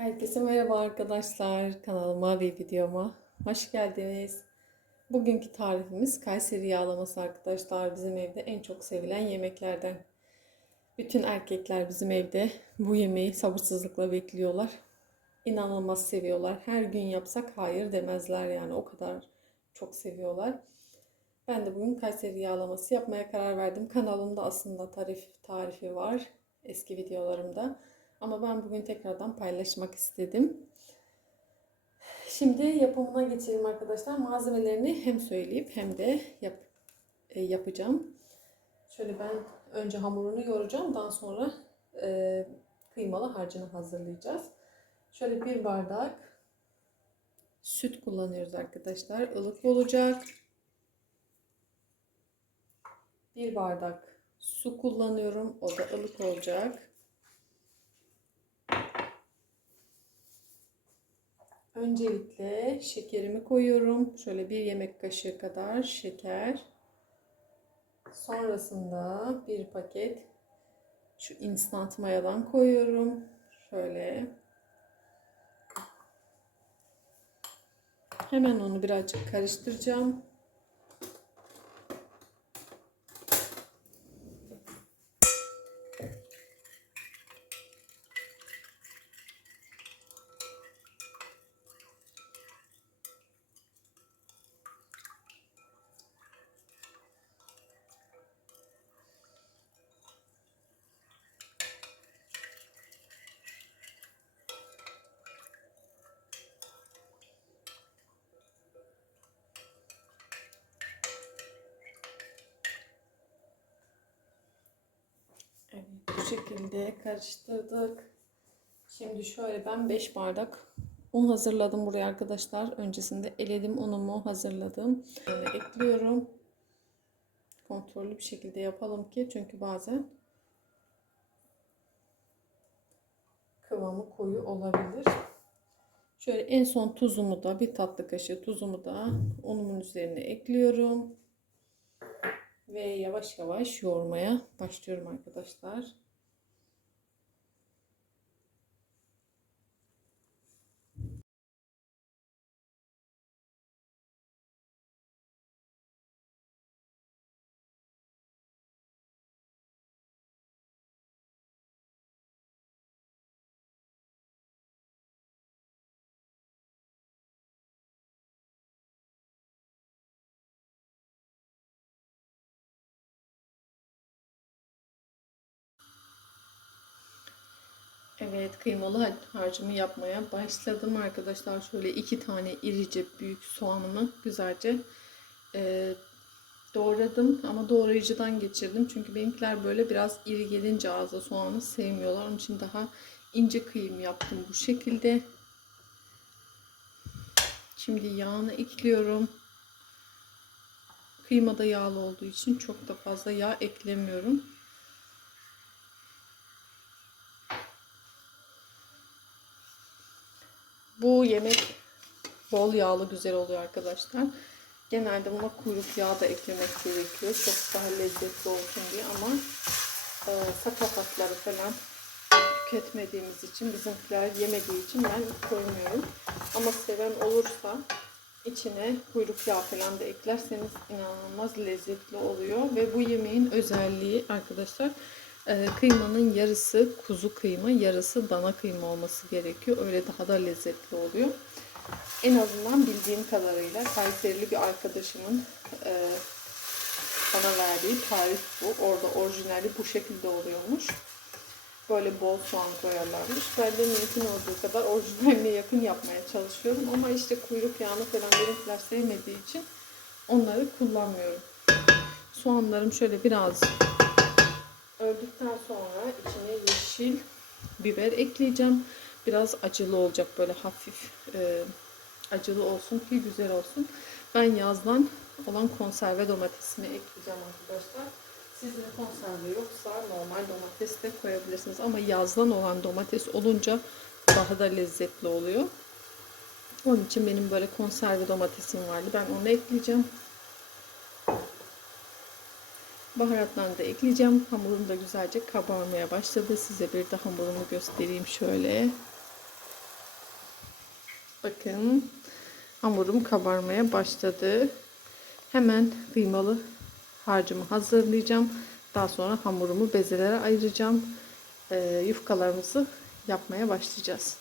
Herkese merhaba arkadaşlar. Kanalıma ve videoma hoş geldiniz. Bugünkü tarifimiz Kayseri yağlaması arkadaşlar. Bizim evde en çok sevilen yemeklerden. Bütün erkekler bizim evde bu yemeği sabırsızlıkla bekliyorlar. İnanılmaz seviyorlar. Her gün yapsak hayır demezler yani o kadar çok seviyorlar. Ben de bugün Kayseri yağlaması yapmaya karar verdim. Kanalımda aslında tarif tarifi var eski videolarımda. Ama ben bugün tekrardan paylaşmak istedim. Şimdi yapımına geçelim arkadaşlar. Malzemelerini hem söyleyip hem de yap, e, yapacağım. Şöyle ben önce hamurunu yoğuracağım. Daha sonra e, kıymalı harcını hazırlayacağız. Şöyle bir bardak süt kullanıyoruz arkadaşlar. Ilık olacak. Bir bardak su kullanıyorum. O da ılık olacak. Öncelikle şekerimi koyuyorum. Şöyle bir yemek kaşığı kadar şeker. Sonrasında bir paket şu instant mayadan koyuyorum. Şöyle. Hemen onu birazcık karıştıracağım. Evet, bu şekilde karıştırdık. Şimdi şöyle ben 5 bardak un hazırladım buraya arkadaşlar. Öncesinde eledim unumu hazırladım. Yani ekliyorum. Kontrollü bir şekilde yapalım ki çünkü bazen kıvamı koyu olabilir. Şöyle en son tuzumu da bir tatlı kaşığı tuzumu da unumun üzerine ekliyorum. Ve yavaş yavaş yoğurmaya başlıyorum arkadaşlar. Evet kıymalı harcımı yapmaya başladım arkadaşlar. Şöyle iki tane irice büyük soğanımı güzelce e, doğradım. Ama doğrayıcıdan geçirdim. Çünkü benimkiler böyle biraz iri gelince ağza soğanı sevmiyorlar. Onun için daha ince kıyım yaptım bu şekilde. Şimdi yağını ekliyorum. Kıyma da yağlı olduğu için çok da fazla yağ eklemiyorum. Bu yemek bol yağlı güzel oluyor arkadaşlar. Genelde buna kuyruk yağı da eklemek gerekiyor. Çok daha lezzetli olsun diye ama e, sakatatları falan tüketmediğimiz için bizimkiler yemediği için ben koymuyorum. Ama seven olursa içine kuyruk yağı falan da eklerseniz inanılmaz lezzetli oluyor. Ve bu yemeğin özelliği arkadaşlar ee, kıymanın yarısı kuzu kıyma, yarısı dana kıyma olması gerekiyor. Öyle daha da lezzetli oluyor. En azından bildiğim kadarıyla Kayserili bir arkadaşımın e, bana verdiği tarif bu. Orada orijinali bu şekilde oluyormuş. Böyle bol soğan koyarlarmış. Ben de mümkün olduğu kadar orijinaline yakın yapmaya çalışıyorum. Ama işte kuyruk yağını falan benimkiler sevmediği için onları kullanmıyorum. Soğanlarım şöyle biraz Öldükten sonra içine yeşil biber ekleyeceğim. Biraz acılı olacak böyle hafif e, acılı olsun ki güzel olsun. Ben yazdan olan konserve domatesini ekleyeceğim arkadaşlar. Sizin konserve yoksa normal domates de koyabilirsiniz. Ama yazdan olan domates olunca daha da lezzetli oluyor. Onun için benim böyle konserve domatesim vardı. Ben onu ekleyeceğim. Baharatlarını da ekleyeceğim. Hamurum da güzelce kabarmaya başladı. Size bir de hamurumu göstereyim şöyle. Bakın hamurum kabarmaya başladı. Hemen kıymalı harcımı hazırlayacağım. Daha sonra hamurumu bezelere ayıracağım. Ee, yufkalarımızı yapmaya başlayacağız.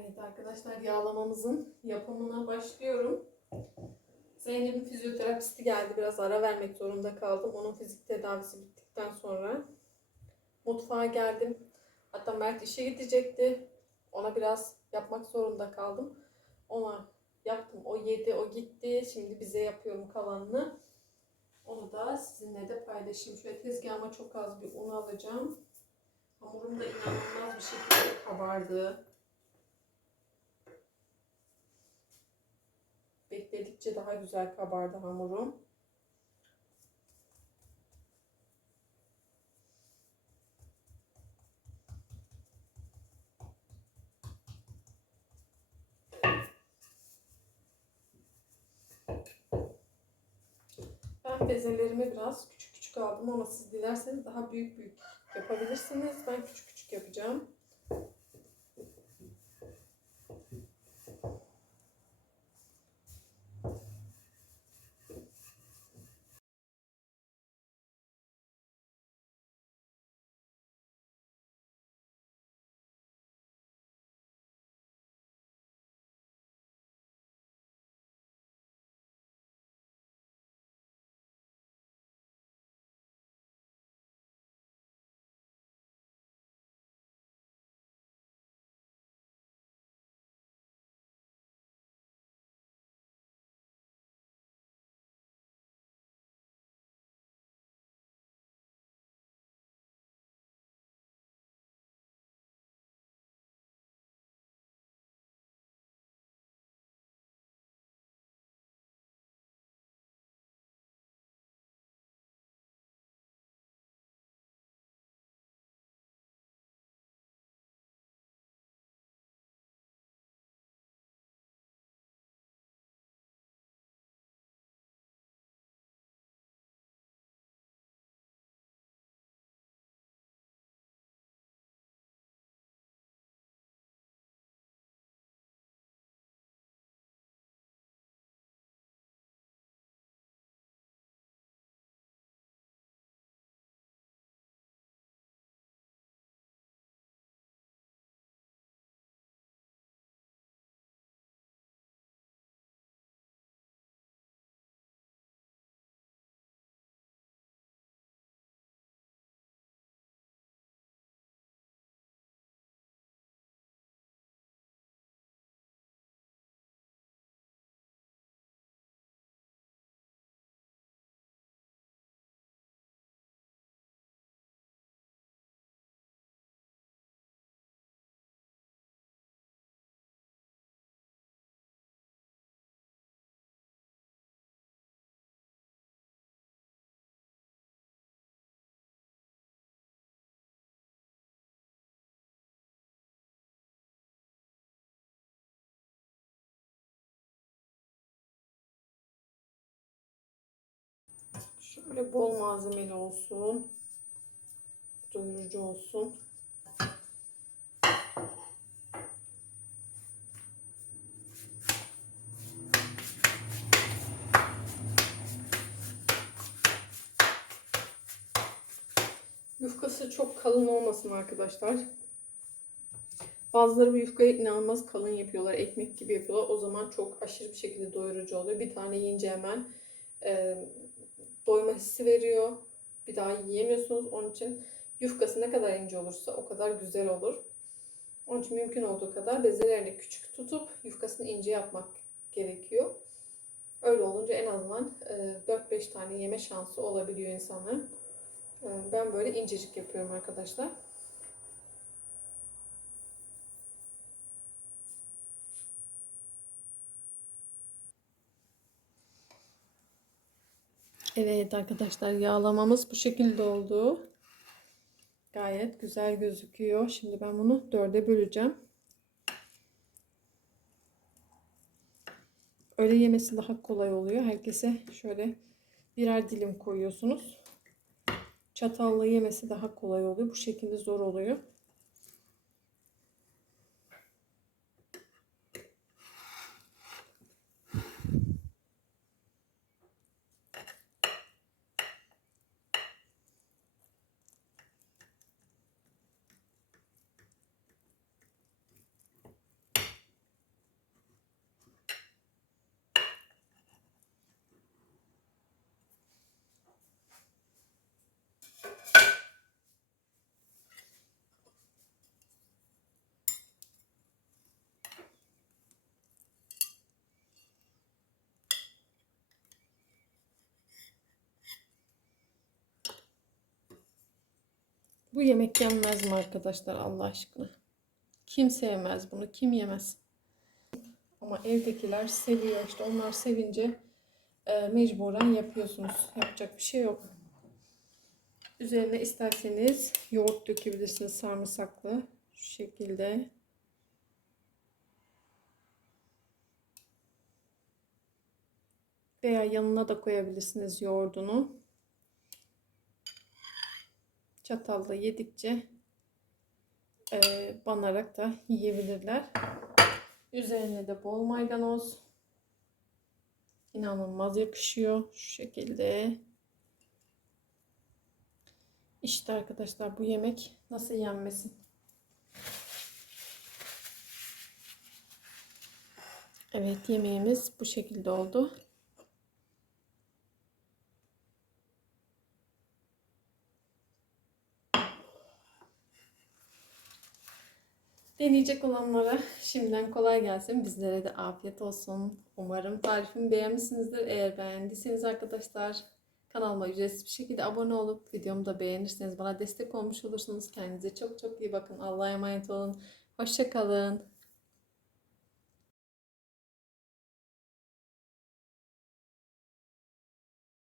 Evet arkadaşlar yağlamamızın yapımına başlıyorum. Zeynep'in fizyoterapisti geldi. Biraz ara vermek zorunda kaldım. Onun fizik tedavisi bittikten sonra mutfağa geldim. Hatta Mert işe gidecekti. Ona biraz yapmak zorunda kaldım. Ona yaptım. O yedi, o gitti. Şimdi bize yapıyorum kalanını. Onu da sizinle de paylaşayım. Şöyle tezgahıma çok az bir un alacağım. Hamurum da inanılmaz bir şekilde kabardı. Bekledikçe daha güzel kabardı hamurum. Ben bezelerimi biraz küçük küçük aldım ama siz dilerseniz daha büyük büyük yapabilirsiniz. Ben küçük küçük yapacağım. Şöyle bol malzemeli olsun. Doyurucu olsun. Yufkası çok kalın olmasın arkadaşlar. Bazıları bu yufkayı inanılmaz kalın yapıyorlar. Ekmek gibi yapıyorlar. O zaman çok aşırı bir şekilde doyurucu oluyor. Bir tane yiyince hemen e, doyma hissi veriyor. Bir daha yiyemiyorsunuz. Onun için yufkası ne kadar ince olursa o kadar güzel olur. Onun için mümkün olduğu kadar bezelerini küçük tutup yufkasını ince yapmak gerekiyor. Öyle olunca en azından e, 4-5 tane yeme şansı olabiliyor insanların. E, Ben böyle incecik yapıyorum arkadaşlar. Evet arkadaşlar yağlamamız bu şekilde oldu. Gayet güzel gözüküyor. Şimdi ben bunu dörde böleceğim. Öyle yemesi daha kolay oluyor. Herkese şöyle birer dilim koyuyorsunuz. Çatalla yemesi daha kolay oluyor. Bu şekilde zor oluyor. Bu yemek yenmez mi arkadaşlar Allah aşkına? Kim sevmez bunu? Kim yemez? Ama evdekiler seviyor işte. Onlar sevince e, mecburen yapıyorsunuz. Yapacak bir şey yok. Üzerine isterseniz yoğurt dökebilirsiniz sarımsaklı. Şu şekilde. Veya yanına da koyabilirsiniz yoğurdunu. Çatalla yedikçe e, banarak da yiyebilirler. Üzerine de bol maydanoz. İnanılmaz yakışıyor. Şu şekilde. İşte arkadaşlar bu yemek nasıl yenmesin? Evet yemeğimiz bu şekilde oldu. Deneyecek olanlara şimdiden kolay gelsin. Bizlere de afiyet olsun. Umarım tarifimi beğenmişsinizdir. Eğer beğendiyseniz arkadaşlar kanalıma ücretsiz bir şekilde abone olup videomu da beğenirseniz bana destek olmuş olursunuz. Kendinize çok çok iyi bakın. Allah'a emanet olun. Hoşçakalın.